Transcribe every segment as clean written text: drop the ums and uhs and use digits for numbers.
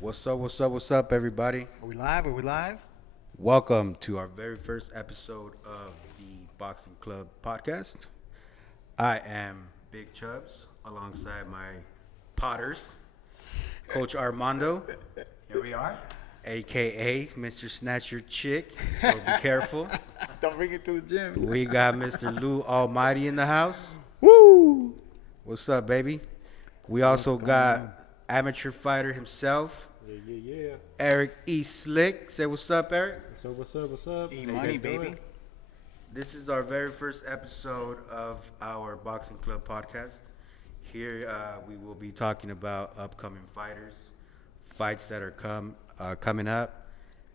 What's up, everybody? Are we live? Are we live? Welcome to our very first episode of the Boxing Club podcast. I am Big Chubbs alongside my Potters, Coach Armando, Here we are. aka Mr. Snatch Your Chick, so be careful. Don't bring it to the gym. We got Mr. Lou Almighty in the house. Woo! What's up, baby? We also got amateur fighter himself, Yeah. Eric E. Slick. Say what's up, Eric. What's up? E How you money, guys baby. doing? This is our very first episode of our Boxing Club podcast. Here we will be talking about upcoming fighters, fights that are coming up,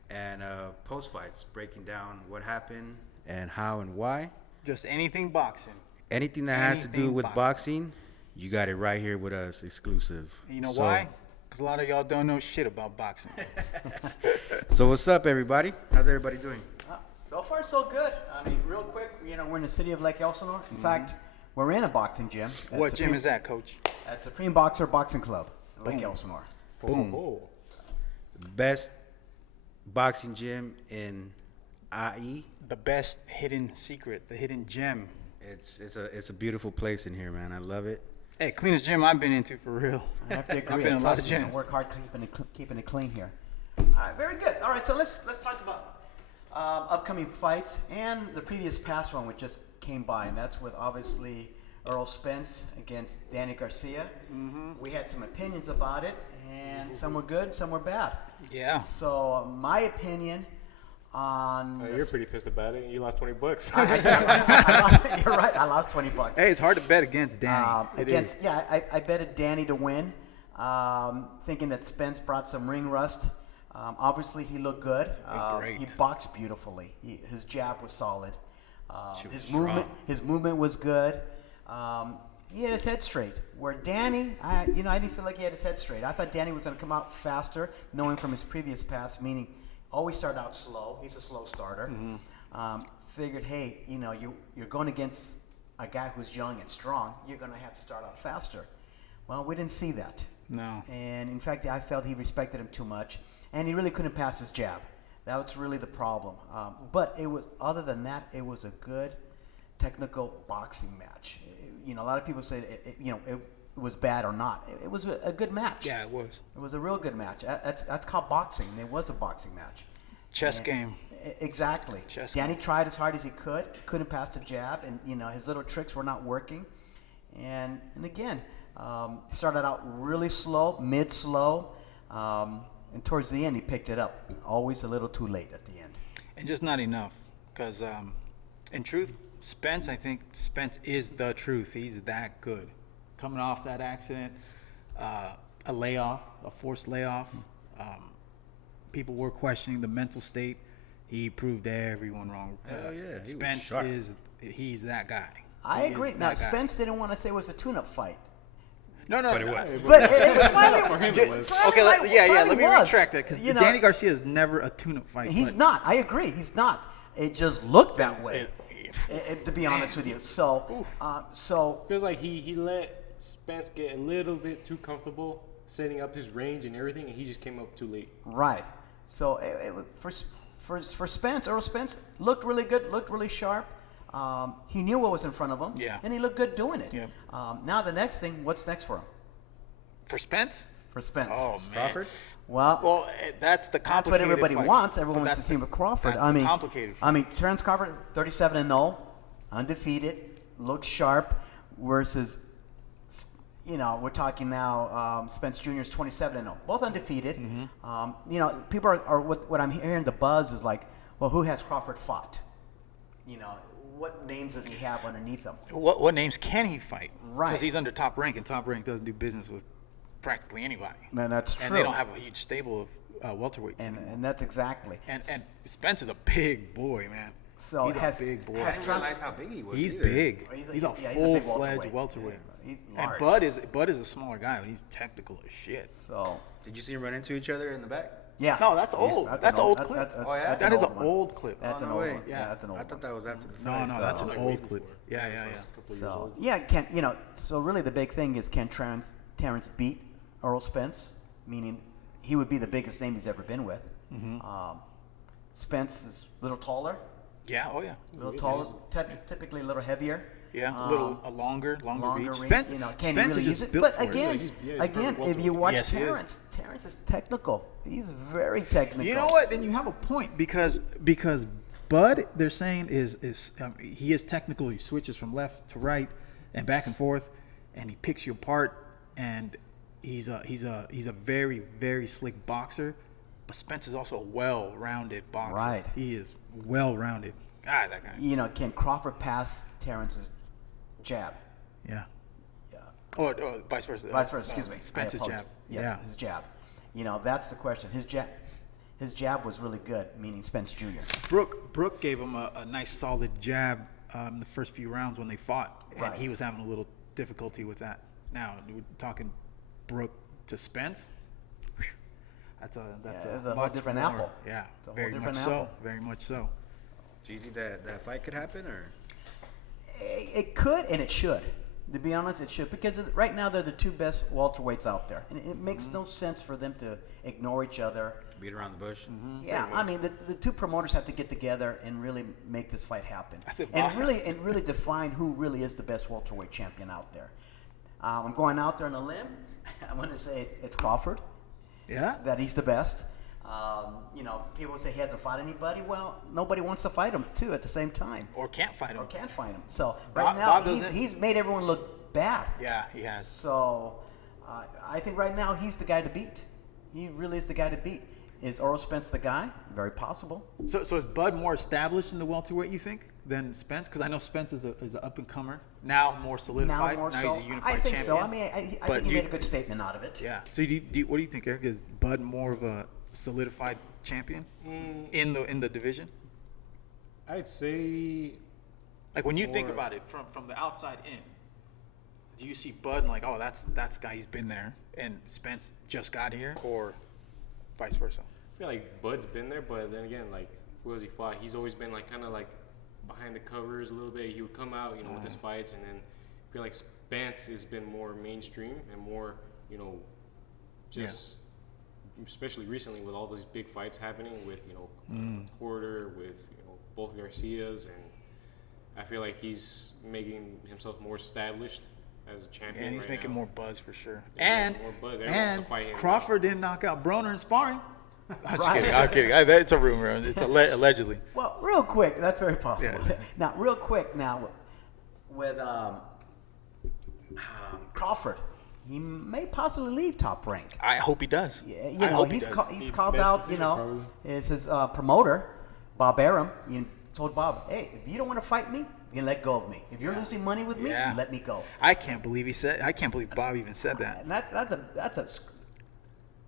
and post fights, breaking down what happened and how and why. Just anything boxing. Anything that has to do Anything with boxing. boxing, you got it right here with us, exclusive. And you know So- why? Because a lot of y'all don't know shit about boxing. So what's up, everybody? How's everybody doing? So far, so good. I mean, real quick, we're in the city of Lake Elsinore. In fact, we're in a boxing gym. What gym is that, Coach? At Supreme Boxer Boxing Club, Lake Boom. Elsinore. Boom. Oh. Best boxing gym in IE. The best hidden secret, the hidden gem. It's a beautiful place in here, man. I love it. Hey, cleanest gym I've been into for real. I have to agree. I've been in a lot of Trust me, I gyms. work hard keeping it clean here. All right, very good. All right, so let's talk about upcoming fights and the previous past one, which just came by, and that's with obviously Earl Spence against Danny Garcia. Mm-hmm. We had some opinions about it, and some were good, some were bad. Yeah. So my opinion on You're pretty pissed about it. You lost $20. you're right. I lost $20. Hey, it's hard to bet against Danny. It is. I betted Danny to win, thinking that Spence brought some ring rust. Obviously, he looked good. Great. He boxed beautifully. His jab was solid. She was His movement was good. He had his head straight. Where Danny, I didn't feel like he had his head straight. I thought Danny was going to come out faster, knowing from his previous past, meaning always start out slow. He's a slow starter. Mm-hmm. Figured, hey, you're going against a guy who's young and strong. You're going to have to start out faster. Well, we didn't see that. No. And in fact, I felt he respected him too much, and he really couldn't pass his jab. That was really the problem. But other than that, it was a good technical boxing match. A lot of people say it was bad or not. It was a good match. Yeah, it was. It was a real good match. That's called boxing. It was a boxing match. Chess And- game. Exactly. Chess Danny tried as hard as he could. Couldn't pass the jab, and his little tricks were not working. And again, he started out really slow, mid-slow, and towards the end he picked it up. Always a little too late at the end. And just not enough. Because, in truth, I think Spence is the truth. He's that good. Coming off that accident, a layoff, a forced layoff. People were questioning the mental state. He proved everyone wrong. Hell yeah, he was Spence sharp. he's that guy. I He is agree. that Now, guy. Spence didn't want to say it was a tune-up fight. No, But it was. But it finally, For him, it was. Okay, let me was. retract that because Danny Garcia is never a tune-up fight. He's but not. I agree. He's not. It just looked that way. To be honest with you. So, Feels like he let Spence get a little bit too comfortable setting up his range and everything, and he just came up too late. right. So for Spence, Earl Spence looked really good. Looked really sharp. He knew what was in front of him. Yeah. And he looked good doing it. Yeah. Now the next thing, what's next for him? For Spence? For Spence. Oh, man. Crawford? Well, that's the That's complicated what everybody fight. wants. Everyone But wants to that's see him with Crawford. That's the complicated fight. I mean, Terrence Crawford, 37-0, undefeated, looks sharp, versus, we're talking now, Spence Jr. is 27-0, both undefeated. Mm-hmm. People are what I'm hearing, the buzz is like, well, who has Crawford fought? What names does he have underneath him? What names can he fight? Right. Because he's under Top Rank, and Top Rank doesn't do business with practically anybody. And that's true. And they don't have a huge stable of welterweights and anymore. that's exactly. And Spence is a big boy, man. So he's has- a big boy. I has didn't Trump- realize how big he was. He's either. big. He's a He's a big full-fledged welterweight. He's And large. Bud is a smaller guy, but he's technical as shit. So Did you see them run into each other in the back? yeah. No, that's old. That's an old clip. Oh, yeah? That is an one. old clip. That's Oh, an no old way. one. Yeah. That's an old I thought one. that was after the No, fight. no, so- that's an Like old way clip. before. Yeah. It's a couple years So old. yeah, so really the big thing is can Terrence beat Earl Spence? Meaning, he would be the biggest name he's ever been with. Spence is a little taller, Yeah. Oh yeah. a little taller, typically a little heavier. Yeah. A little longer reach. Range, Spence, can Spence he really is use just it? built But for it. again, He's again, perfect if you watch Yes, he is. Terrence is technical. He's very technical. You know what? And you have a point because Bud, they're saying is he is technical. He switches from left to right and back and forth, and he picks you apart. And he's a very, very slick boxer. But Spence is also a well-rounded boxer. Right. He is well-rounded. God, that guy. You know, can Crawford pass Terrence's jab? Yeah. Or vice versa. Vice versa, excuse me. Spence's I apologize. jab. Yes, Yeah. his jab. You know, that's the question. His jab was really good, meaning Spence Jr. Brooke gave him a nice solid jab in the first few rounds when they fought, and Right. he was having a little difficulty with that. Now we're talking Brooke to Spence. whew, That's it's a whole much different more- apple. Yeah, It's a whole very much different so. apple. Very much so. Do you think that fight could happen, or? It could and it should. To be honest, it should, because right now they're the two best welterweights out there, and it makes no sense for them to ignore each other. Beat around the bush. Yeah, I mean the two promoters have to get together and really make this fight happen, That's a and vibe. really define who really is the best welterweight champion out there. I'm going out there on a limb. I'm going to say it's Crawford. Yeah. That he's the best. You know, people say he hasn't fought anybody. Well, nobody wants to fight him too at the same time, Or can't fight him. or can't fight him. So Bob- right now Bob doesn't- he's made everyone look bad. Yeah, he has. So I think right now he's the guy to beat. He really is the guy to beat. Is Errol Spence the guy? Very possible. So is Bud more established in the welterweight, you think, than Spence? Because I know Spence is an up and comer. Now more solidified. Now more now so. he's a unified I think champion. so. I mean, I But think he you- made a good statement out of it. Yeah. So what do you think, Eric? Is Bud more of a solidified champion in the division? I'd say Like when you think Or- about it from the outside in, do you see Bud like, oh, that's the guy, he's been there, and Spence just got here, or vice versa? I feel like Bud's been there, but then again, like who has he fought? He's always been like kind of like behind the covers a little bit. He would come out, with his fights, and then I feel like Spence has been more mainstream and more, just especially recently with all these big fights happening with Porter, with both Garcias, and I feel like he's making himself more established as a champion. And he's right making now. more buzz for sure. Yeah, And more buzz. Everyone wants to and fight him. Crawford didn't knock out Broner in sparring. I'm just Right. kidding. I'm kidding. It's a rumor. It's allegedly. Well, real quick, that's very possible. Yeah. Now, real quick, with Crawford, he may possibly leave Top Rank. I hope he does. Yeah, I hope he he's does. he's He's called best out. position, probably. It's his promoter, Bob Arum. You told Bob, hey, if you don't want to fight me, you let go of me. If you're losing money with me, Yeah. you let me go. I can't believe I can't believe Bob even said that. And that's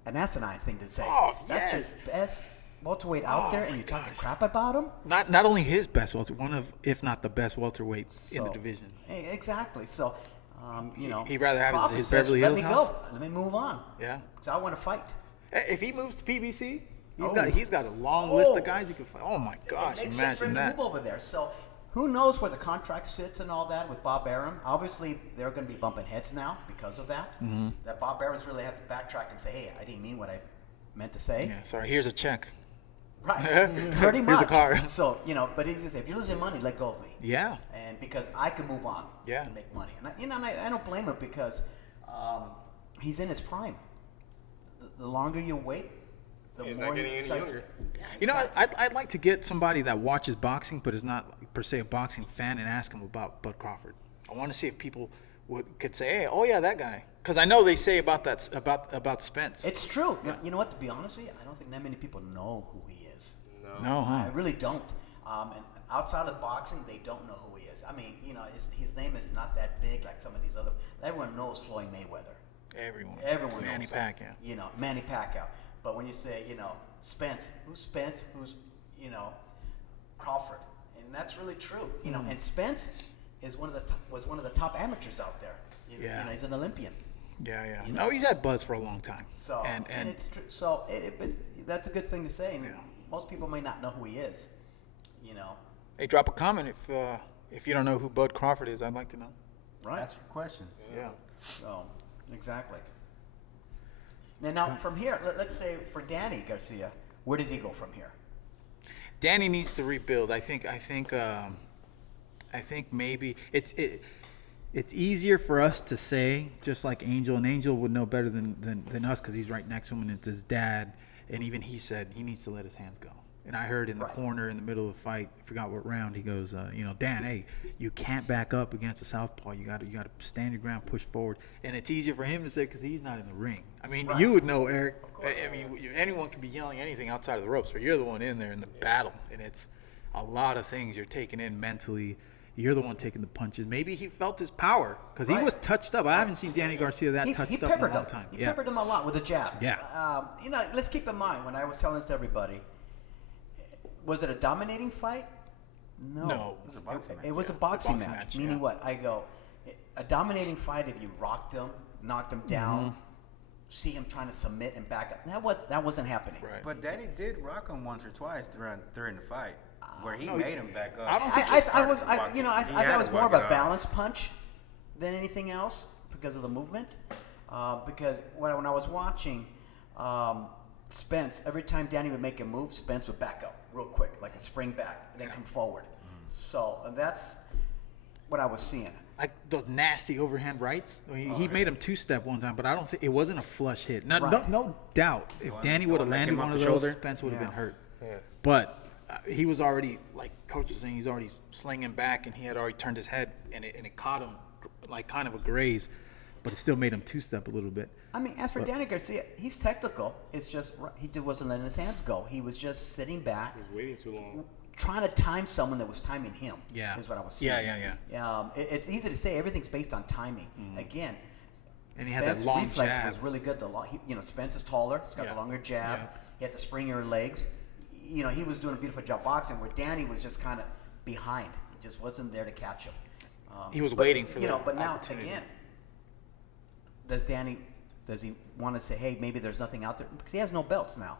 an asinine thing to say. Oh, That's yes. the best welterweight out there, and my you're talking gosh. crap about him. Not only his best welterweight, one of, if not the best welterweight in the So, division. Exactly. So, He'd rather have Crawford his says, Beverly let Hills me house." go. Let me move on. Yeah. Because I want to fight. If he moves to PBC, Oh. he's got a long list Oh. of guys he can fight. Oh my gosh, It makes sense for imagine him to that. move over there. So, who knows where the contract sits and all that with Bob Arum? Obviously, they're going to be bumping heads now because of that. Mm-hmm. That Bob Arum's really has to backtrack and say, hey, I didn't mean what I meant to say. Yeah, sorry. Here's a check. Right. Pretty much. Here's a car. So, but he's just, if you're losing money, let go of me. Yeah. And because I can move on Yeah. and make money. And I don't blame him because he's in his prime. The longer you wait, the He's more not getting he any starts. younger. You know, I'd like to get somebody that watches boxing but is not per se a boxing fan and ask him about Bud Crawford. I want to see if people could say, "Hey, oh yeah, that guy," because I know they say about that about Spence. It's true. You know what? To be honest with you, I don't think that many people know who he is. No, huh? I really don't. And outside of boxing, they don't know who he is. I mean, his name is not that big like some of these other. Everyone knows Floyd Mayweather. Everyone. Everyone Manny knows him. Pacquiao. Manny Pacquiao. But when you say, Spence, who's Crawford? And that's really true. And Spence is was one of the top amateurs out there. Yeah. He's an Olympian. Yeah. You know. No, he's had buzz for a long time. So and it's true. So but that's a good thing to say. And Yeah. most people may not know who he is. hey, drop a comment if you don't know who Bud Crawford is. I'd like to know. Right. Ask for questions. Yeah. So exactly. Now from here, let's say for Danny Garcia, where does he go from here? Danny needs to rebuild. I think maybe it's easier for us to say, just like Angel, and Angel would know better than us because he's right next to him and it's his dad. And even he said he needs to let his hands go. And I heard in the corner in the middle of the fight, I forgot what round, he goes, Dan, hey, you can't back up against a southpaw. You got to stand your ground, push forward. And it's easier for him to say because he's not in the ring. I mean, you would know, Eric. I mean, anyone can be yelling anything outside of the ropes, but you're the one in there in the battle. And it's a lot of things you're taking in mentally. You're the one taking the punches. Maybe he felt his power because he was touched up. I haven't seen Danny Garcia touched up in a long time. He peppered him a lot with a jab. Yeah. Let's keep in mind, when I was telling this to everybody, was it a dominating fight? No. It was a boxing match. It was a boxing match. Meaning what? I go, a dominating fight if you rocked him, knocked him down, see him trying to submit and back up. That wasn't happening. Right. But Danny did rock him once or twice during the fight, where he made him back up. I don't think I thought it was more of a balance punch than anything else because of the movement. Because when I was watching Spence, every time Danny would make a move, Spence would back up real quick, like a spring back, and then come forward. So that's what I was seeing. Like those nasty overhand rights. I mean, he made him two-step one time, but I don't think it wasn't a flush hit. No doubt. If Danny would have landed one of those, Spence would have been hurt. Yeah. But he was already, like Coach was saying, he's already slinging back, and he had already turned his head, and it caught him like kind of a graze, but it still made him two-step a little bit. I mean, as for Danny Garcia, he's technical. It's just he wasn't letting his hands go. He was just sitting back. He was waiting too long. Trying to time someone that was timing him. Yeah. Is what I was saying. Yeah. It's easy to say everything's based on timing. Again, and he had that long reflex jab. was really good. Spence is taller. He's got the longer jab. Yeah. He had the springier legs. He was doing a beautiful job boxing where Danny was just kind of behind. He just wasn't there to catch him. He was waiting for that But now, opportunity. again, does he want to say, hey, maybe there's nothing out there? Because he has no belts now.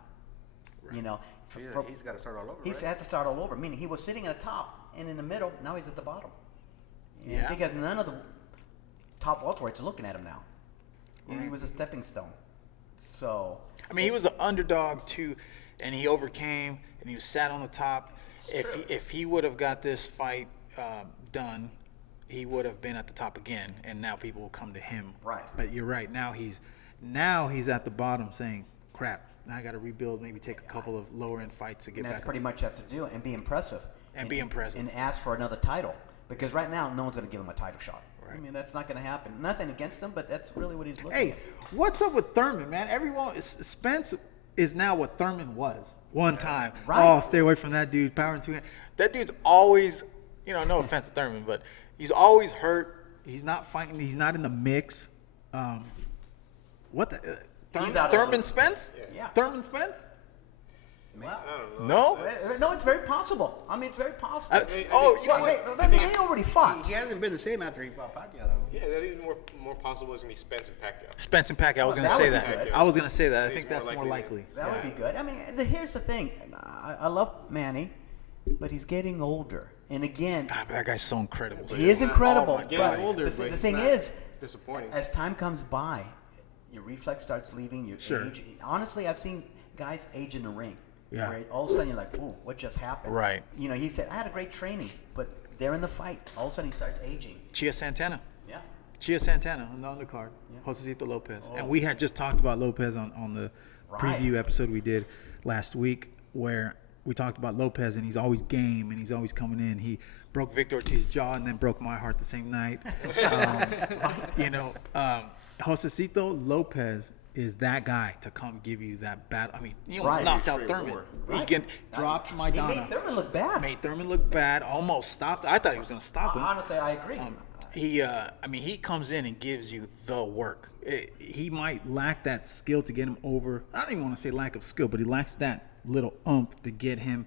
Right. He's got to start all over. He has to start all over. Meaning he was sitting at the top and in the middle. Now he's at the bottom. Yeah. Because none of the top welterweights are looking at him now. Right. He was a stepping stone. So. I mean, he was an underdog too, and he overcame, and he was sat on the top. If he would have got this fight done, he would have been at the top again, and now people will come to him. Right. But you're right. Now he's at the bottom saying, "Crap, now I got to rebuild. Maybe take a couple of lower end fights to get back." That's pretty much have to do and be impressive. And ask for another title, because right now no one's going to give him a title shot. Right. I mean, that's not going to happen. Nothing against him, but that's really what he's looking at. What's up with Thurman, man? Spence is now what Thurman was one time. Right. Oh, stay away from that dude. Power and two. That dude's always, no offense to Thurman, but he's always hurt. He's not fighting. He's not in the mix. Thurman Spence? Yeah. Thurman Spence? Well, No? No, it's very possible. I mean, it's very possible. They already fought. He hasn't been the same after he fought Pacquiao, though. Yeah, that is more possible. It's gonna be Spence and Pacquiao. Spence and Pacquiao. I was going to that say would that. be good. I was going to say that. I He's think that's more likely. That would be good. I mean, here's the thing. I love Manny, but he's getting older. And again, God, that guy's so incredible. he is incredible. Oh, my but God. older, the but thing he's is, disappointing. as time comes by, your reflex starts leaving. Your age. Honestly, I've seen guys age in the ring. Yeah. Where all of a sudden you're like, ooh, what just happened? Right. He said, I had a great training, but they're in the fight. All of a sudden he starts aging. Chia Santana Yeah. on the undercard. Josecito Lopez. And we had just talked about Lopez on the preview episode we did last week, where we talked about Lopez, and he's always game, and he's always coming in. He broke Victor Ortiz's jaw and then broke my heart the same night. Josecito Lopez is that guy to come give you that battle. I mean, he almost knocked out Thurman. He can drop Maidana. He made Thurman look bad. Made Thurman look bad. Almost stopped. I thought he was going to stop him. Honestly, I agree. He comes in and gives you the work. He might lack that skill to get him over. I don't even want to say lack of skill, but he lacks that little oomph to get him.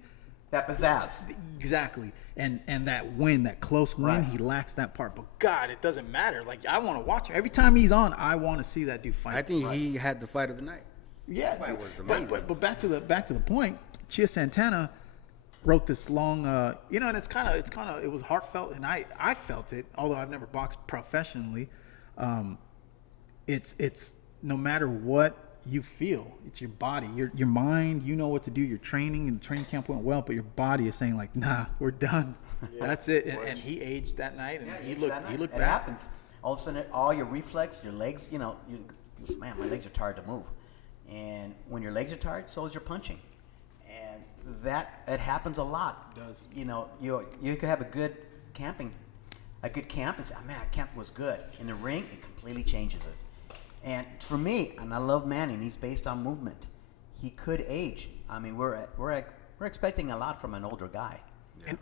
That pizzazz. Exactly. And that win, that close win, he lacks that part. But God, it doesn't matter. Like, I want to watch him. Every time he's on, I want to see that dude fight. I think he had the fight of the night. Yeah, that fight was amazing. But back to the point. Chia Santana wrote this long, and it was heartfelt, and I felt it. Although I've never boxed professionally, it's no matter what you feel. It's your body, your mind. You know what to do. Your training and the training camp went well, but your body is saying like, nah, we're done. Yeah. That's it. And he aged that night, and Yeah, he it's looked that night. he looked It bad. happens. All of a sudden, all your reflex, your legs, you know, man, my legs are tired to move. And when your legs are tired, so is your punching. And it happens a lot. It does. You know, you could have a good camp and say, oh, man, that camp was good. In the ring, it completely changes it. And for me, and I love Manning, he's based on movement. He could age. I mean, we're expecting a lot from an older guy.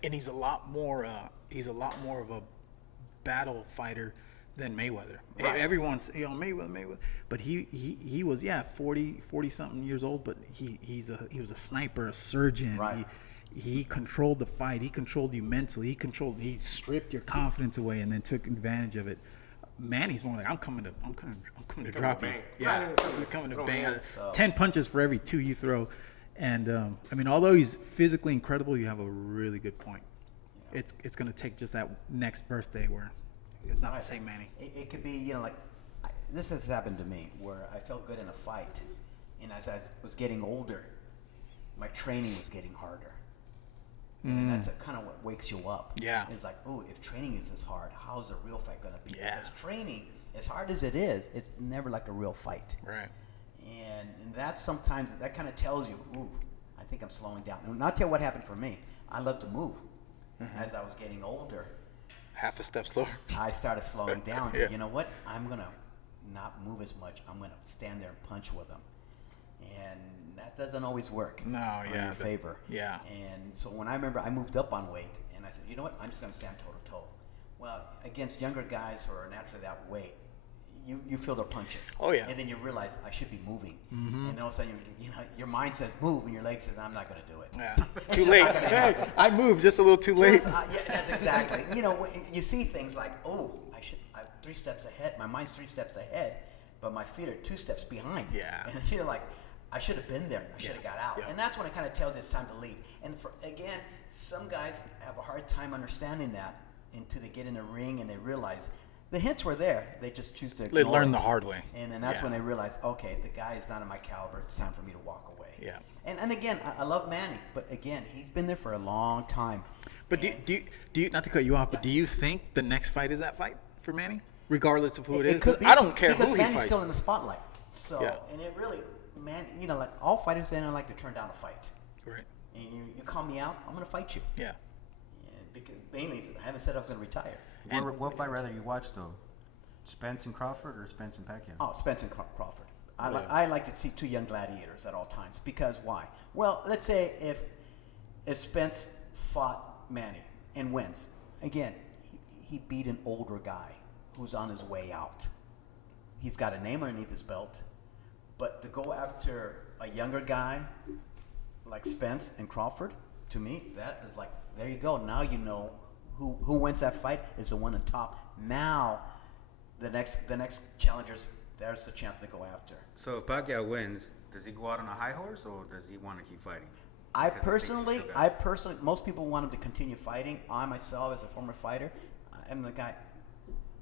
And he's a lot more of a battle fighter than Mayweather. Right. Everyone's Mayweather, but he was 40 something years old, but he was a sniper, a surgeon. Right. He controlled the fight. He controlled you mentally. He stripped your confidence away and then took advantage of it. Manny's more like, I'm coming to drop you. bang. Yeah, Right. I'm coming to Throw bang. hands. So- 10 punches for every 2 you throw. And I mean, although he's physically incredible, you have a really good point. Yeah. It's going to take just that next birthday where it's not Right. the same Manny. It could be, you know, like this has happened to me where I felt good in a fight, and as I was getting older, my training was getting harder. And that's kind of what wakes you up. Yeah. It's like, oh, if training is this hard, how's a real fight going to be? Yeah. Because training, as hard as it is, it's never like a real fight. Right. And that's sometimes, that kind of tells you, ooh, I think I'm slowing down. And I'll tell you what happened for me. I love to move. As I was getting older, Half a step slower. I started slowing down. Yeah. Said, you know what? I'm going to not move as much. I'm going to stand there and punch with them. And that doesn't always work No, in yeah, your favor. yeah. And so when I remember I moved up on weight, and I said, you know what? I'm just going to stand toe to toe. Well, against younger guys who are naturally that weight, you feel their punches. Oh, yeah. And then you realize I should be moving. And all of a sudden, you know, your mind says move, and your leg says I'm not going to do it. Yeah. It's Too just late. not gonna Hey, happen. I moved just a little too late. Yeah, that's exactly. You know, when you see things like, oh, I'm 3 steps ahead. My mind's 3 steps ahead, but my feet are 2 steps behind. Yeah. And you're like, I should have been there. I should have got out. Yeah. And that's when it kind of tells you it's time to leave. And again, some guys have a hard time understanding that until they get in the ring and they realize the hints were there. They just choose to They ignore learn it. the hard way. And then that's Yeah. when they realize, okay, the guy is not in my caliber. It's time for me to walk away. Yeah. And again, I love Manny, but again, he's been there for a long time. But do you not to cut you off, but do you think the next fight is that fight for Manny, regardless of who it is? could 'Cause be, I don't care because who he Manny's fights. still in the spotlight. So, Yeah. and it really, man, you know, like all fighters, they don't like to turn down a fight. Right. And you call me out, I'm going to fight you. Yeah. And because mainly, I haven't said I was going to retire. What fight rather you watch though? Spence and Crawford or Spence and Pacquiao? Oh, Spence and Crawford. I like to see 2 young gladiators at all times. Because why? Well, let's say if Spence fought Manny and wins, again, he beat an older guy who's on his way out. He's got a name underneath his belt, but to go after a younger guy like Spence and Crawford, to me, that is like, there you go. Now you know who wins that fight is the one on top. Now, the next challengers, there's the champ to go after. So if Pacquiao wins, does he go out on a high horse or does he want to keep fighting? I Because he thinks he's personally, still got it. most people want him to continue fighting. I myself, as a former fighter, I'm the guy.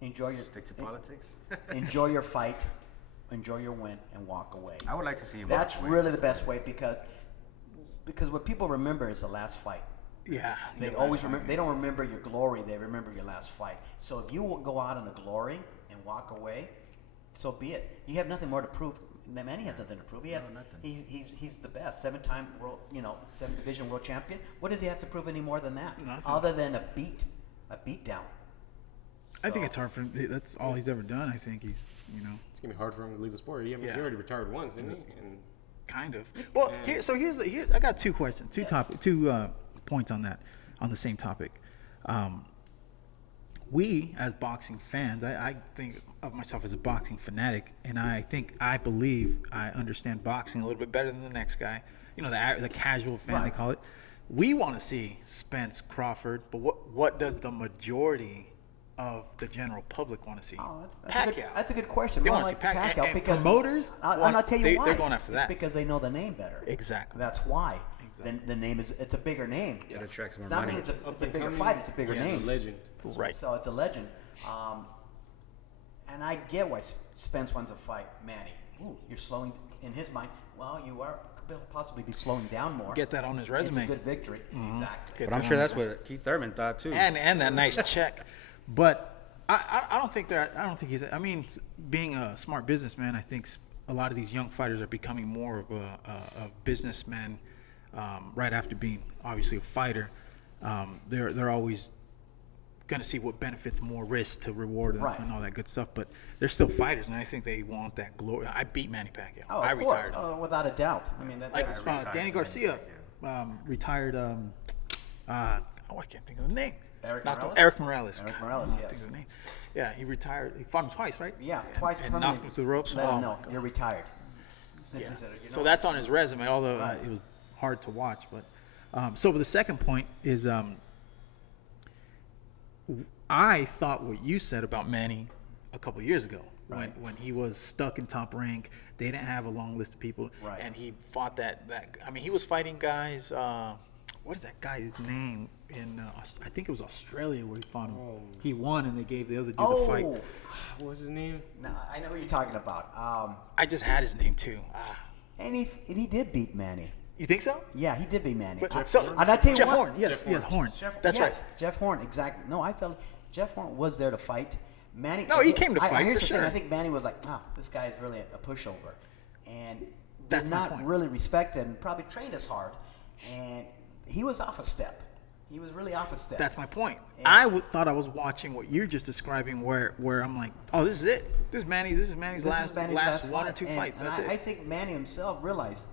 Enjoy your Stick to politics. enjoy your fight, enjoy your win, and walk away. I would like to see him. That's walk away. really the best way because what people remember is the last fight. Yeah. They always remember. They don't remember your glory. They remember your last fight. So if you will go out in the glory and walk away, so be it. You have nothing more to prove. Manny has nothing to prove. He has. No, nothing. He's the best. 7-time world. 7 division world champion. What does he have to prove any more than that? Nothing. Other than a beat down. I think So- it's hard for him. That's all he's ever done. I think he's, It's gonna be hard for him to leave the sport. He Yeah. already retired once, didn't he? And kind of. Well, here's I got 2 questions, 2 points on that, on the same topic. We as boxing fans, I think of myself as a boxing fanatic, and I believe I understand boxing a little bit better than the next guy. You know, the casual fan, they Right. call it. We want to see Spence Crawford, but what does the majority of the general public want to see? Oh, Pacquiao. that's a good question. They Well, wanna see like Pacquiao. And because promoters I'll tell you why. they're going after that. It's because they know the name better. Exactly. That's why. Exactly. The name it's a bigger name. It attracts more It's not money. mean it's a Up bigger and coming. fight. It's a bigger Yeah. name. he's a legend. Right. So it's a legend. And I get why Spence wants to fight Manny. Ooh, you're slowing. in his mind, well, you are could possibly be slowing down more. Get that on his resume. It's a good victory. Exactly. Get But I'm that sure on that's his what Keith Thurman thought too. and that nice check. But I don't think he's. I mean, being a smart businessman, I think a lot of these young fighters are becoming more of a businessman right after being obviously a fighter. They're always going to see what benefits more risk to reward and all that good stuff. But they're still fighters, and I think they want that glory. I beat Manny Pacquiao. Oh, I of retired. course. Oh, without a doubt. I mean, Like that's Danny Garcia retired. I can't think of the name. Eric Knocked Morales? Eric Morales. Eric God, Morales, I can't yes. think of the name. Yeah, he retired. He fought him twice, right? Yeah, twice and permanently. knocked him through the ropes. Let Oh him my know God. you're retired. Yeah. He said, you So know, that's on his resume, although it was hard to watch. But so the second point is, I thought what you said about Manny a couple years ago, when he was stuck in Top Rank, they didn't have a long list of people, and he fought that. I mean, he was fighting guys. What is that guy's name in? I think it was Australia where he fought him. He won, and they gave the other dude the fight. What was his name? No, I know who you're talking about. I just had his name too. And he did beat Manny. You think so? Yeah, he did beat Manny. But, And I tell you Jeff what, Horn. Yes, Horn. That's right. Jeff Horn, exactly. No, I felt Jeff Horn was there to fight. Manny. No, he came to fight, here's for the thing, sure. I think Manny was like, this guy is really a pushover, and That's did my not point. really respect and probably trained as hard, and he was off a step. He was really off a step. That's my point. And- I thought I was watching what you're just describing, where I'm like, oh, this is it. This is Manny's This last is Manny's one or fight. two And- fights. and That's it. I think Manny himself realized,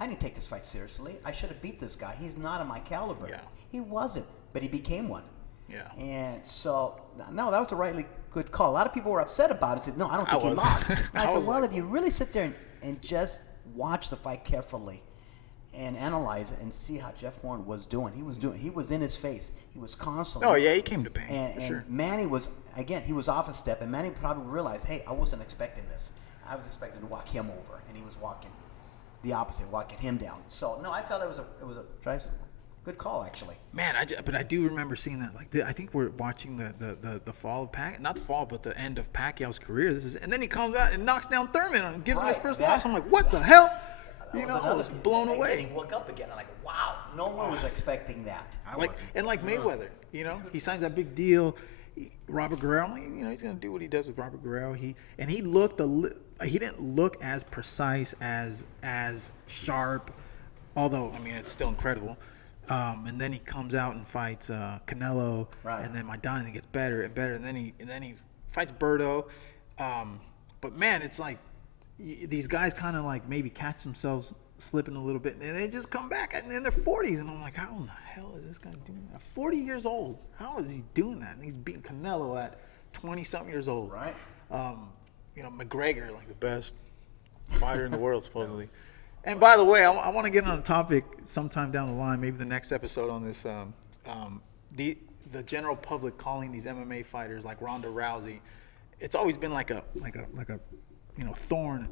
I didn't take this fight seriously. I should have beat this guy. He's not of my caliber. Yeah. He wasn't, but he became one. Yeah. And so, no, that was a rightly good call. A lot of people were upset about it. Said, no, I don't think he was. lost. And I I said, was well, like- if you really sit there and just watch the fight carefully and analyze it and see how Jeff Horn was doing. He was in his face. He was constantly. Oh yeah, he came to bang And for sure. Manny was, again, he was off a step, and Manny probably realized, hey, I wasn't expecting this. I was expecting to walk him over, and he was walking the opposite, walking him down. So, no, I felt it was a good call, actually. Man, but I do remember seeing that. Like, I think we're watching the fall of Pacquiao, not the fall, but the end of Pacquiao's career. And then he comes out and knocks down Thurman and gives him his Right, first that- loss. I'm like, what the hell? That You was know, I another- was blown and away. he woke up again. I'm like, wow, no one was expecting that. Like Mayweather, you know, he signs that big deal. Robert Guerrero, you know, he's gonna do what he does with Robert Guerrero. He didn't look as precise as sharp, although I mean it's still incredible. And then he comes out and fights Canelo, Right. and then Maidana, and he gets better and better, and then he fights Berto. But man, it's like these guys kind of like maybe catch themselves slipping a little bit, and they just come back in their 40s, and I'm like, how in the hell is this guy doing that? 40 years old, how is he doing that? And he's beating Canelo at 20-something years old. Right. You know, McGregor, like the best fighter in the world, supposedly. And by the way, I want to get on a topic sometime down the line, maybe the next episode on this. The general public calling these MMA fighters like Ronda Rousey, it's always been like a thorn.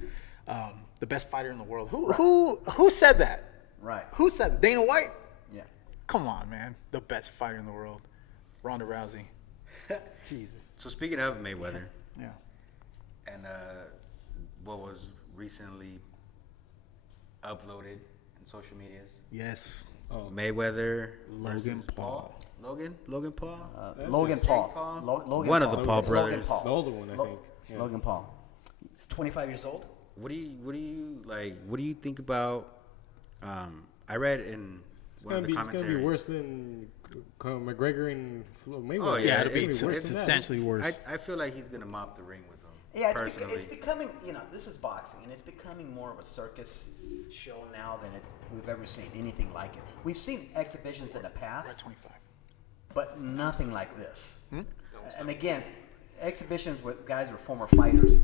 The best fighter in the world. Who said that? Right. Who said that? Dana White? Yeah. Come on, man. The best fighter in the world, Ronda Rousey. Jesus. So speaking of Mayweather, Yeah. and what was recently uploaded in social medias, Yes. Mayweather Logan versus Paul. Logan Paul. Logan just- Paul. Logan One Paul. of the Paul It's brothers. The older one, I think. Yeah. Logan Paul. He's 25 years old. What do you think about? I read in It's one gonna of the be it's gonna commentaries. be worse than McGregor and Mayweather. Oh yeah, it'll be it's gonna worse than that. substantially worse. I feel like he's gonna mop the ring with them. Yeah, personally. it's becoming, this is boxing, and it's becoming more of a circus show now than we've ever seen anything like it. We've seen exhibitions in the We're past, at 25. but nothing like this. And again, exhibitions with guys who are former fighters.